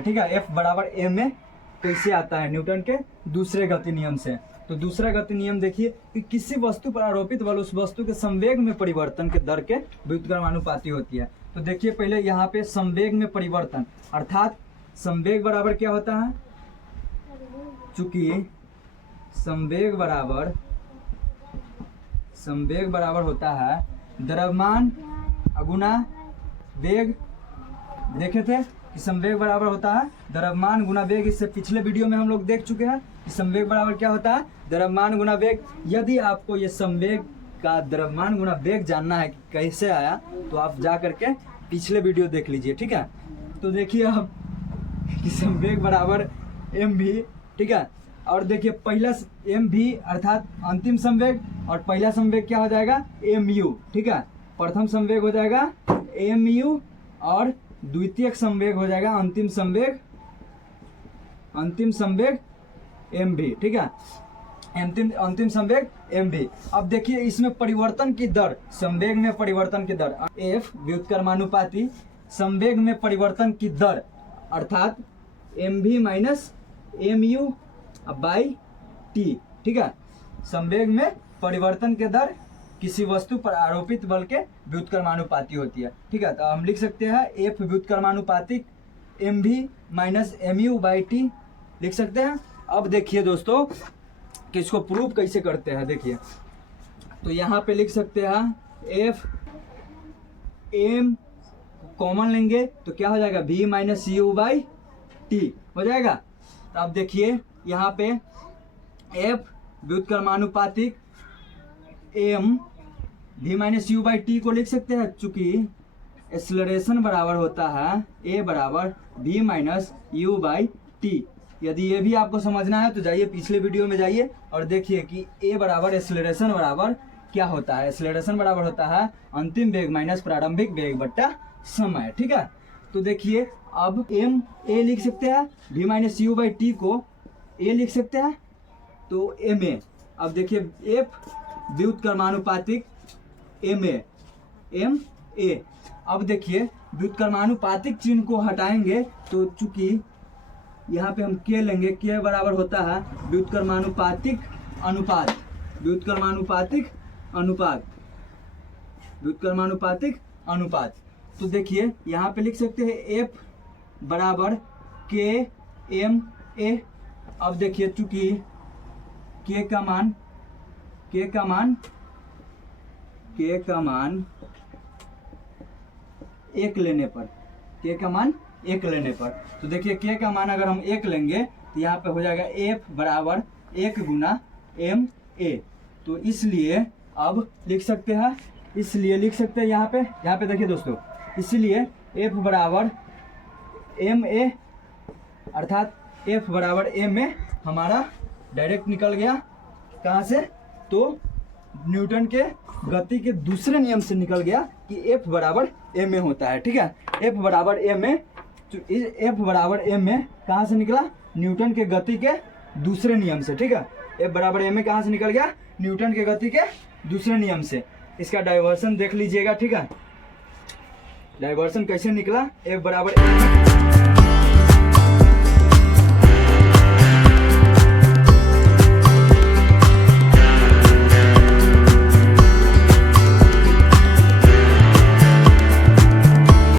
है, ठीक है। F बराबर m में कैसे आता है, न्यूटन के दूसरे गति नियम से। तो दूसरा गति नियम देखिए कि किसी वस्तु पर आरोपित बल उस वस्तु के संवेग में परिवर्तन के दर के व्युत्क्रमानुपाती होती है। तो देखिए पहले यहाँ पे संवेग में परिवर्तन, अर्थात संवेग बराबर क्या होता है, चूंकि संवेग बराबर होता है द्रव्यमान गुना वेग। देखे थे कि संवेग बराबर होता है द्रव्यमान गुना वेग, इससे पिछले वीडियो में हम लोग देख चुके हैं कि संवेग बराबर क्या होता है, द्रव्यमान गुना वेग। यदि आपको ये संवेग का द्रव्यमान गुना वेग जानना है कि कैसे आया, तो आप जा करके पिछले वीडियो देख लीजिए, ठीक है। तो देखिए अब कि संवेग बराबर एम भी, ठीक है। और देखिए पहला एम भी अर्थात अंतिम संवेग, और पहला संवेग क्या हो जाएगा, एम यू, ठीक है। प्रथम संवेग हो जाएगा एम यू और द्वितीयक संवेग हो जाएगा अंतिम संवेग एम भी, ठीक है। अंतिम संवेग एम भी। अब देखिए इसमें परिवर्तन की दर, संवेग में परिवर्तन की दर एफ व्युत्क्रमानुपाती संवेग में परिवर्तन की दर, अर्थात m v minus m u by t, ठीक है। संवेग में परिवर्तन के दर किसी वस्तु पर आरोपित बल के व्युत्क्रमानुपाती होती है, ठीक है। तो हम लिख सकते हैं एफ व्युत्क्रमानुपातिक m v minus m u by t लिख सकते हैं। अब देखिए दोस्तों कि इसको प्रूव कैसे करते हैं, देखिए तो यहाँ पे लिख सकते हैं एफ एम कॉमन लेंगे तो क्या हो जाएगा, v minus U by T हो जाएगा। तो अब देखिए यहाँ पे एफ व्युत्क्रमानुपातिक M v minus U by T को लिख सकते हैं, चूंकि एक्सेलरेशन बराबर होता है a बराबर v minus U by T. यदि ये भी आपको समझना है तो जाइए पिछले वीडियो में जाइए और देखिए कि a बराबर एक्सेलरेशन बराबर क्या होता है। एक्सेलरेशन बराबर होता है अंतिम वेग माइनस प्रारंभिक वेग बट्टा समय, ठीक है। तो देखिए अब एम ए लिख सकते हैं, v minus U by T को a लिख सकते हैं, तो एम ए। अब देखिए एफ व्युत्क्रमानुपातिक एम ए। अब देखिए व्युत्क्रमानुपातिक चिन्ह को हटाएंगे तो चूंकि यहाँ पे हम के लेंगे, के बराबर होता है व्युत्क्रमानुपातिक अनुपात। तो देखिए यहाँ पे लिख सकते हैं एफ बराबर के एम ए। अब देखिए चूंकि के का मान एक लेने पर, के का मान एक लेने पर, तो देखिए के का मान अगर हम एक लेंगे तो यहाँ पे हो जाएगा एफ बराबर एक गुना एम ए। तो इसलिए अब लिख सकते हैं यहाँ पे देखिए दोस्तों, इसलिए एफ बराबर एम ए, अर्थात एफ बराबर एम ए हमारा डायरेक्ट निकल गया कहाँ से, तो न्यूटन के गति के दूसरे नियम से निकल गया कि एफ बराबर एम ए होता है, ठीक है। एफ बराबर एम ए कहाँ से निकला, न्यूटन के गति के दूसरे नियम से, ठीक है। एफ बराबर एम ए कहाँ से निकल गया, न्यूटन के गति के दूसरे नियम से। इसका डाइवर्सन देख लीजिएगा, ठीक है। डाइवर्सन कैसे निकला, एफ बराबर एम ए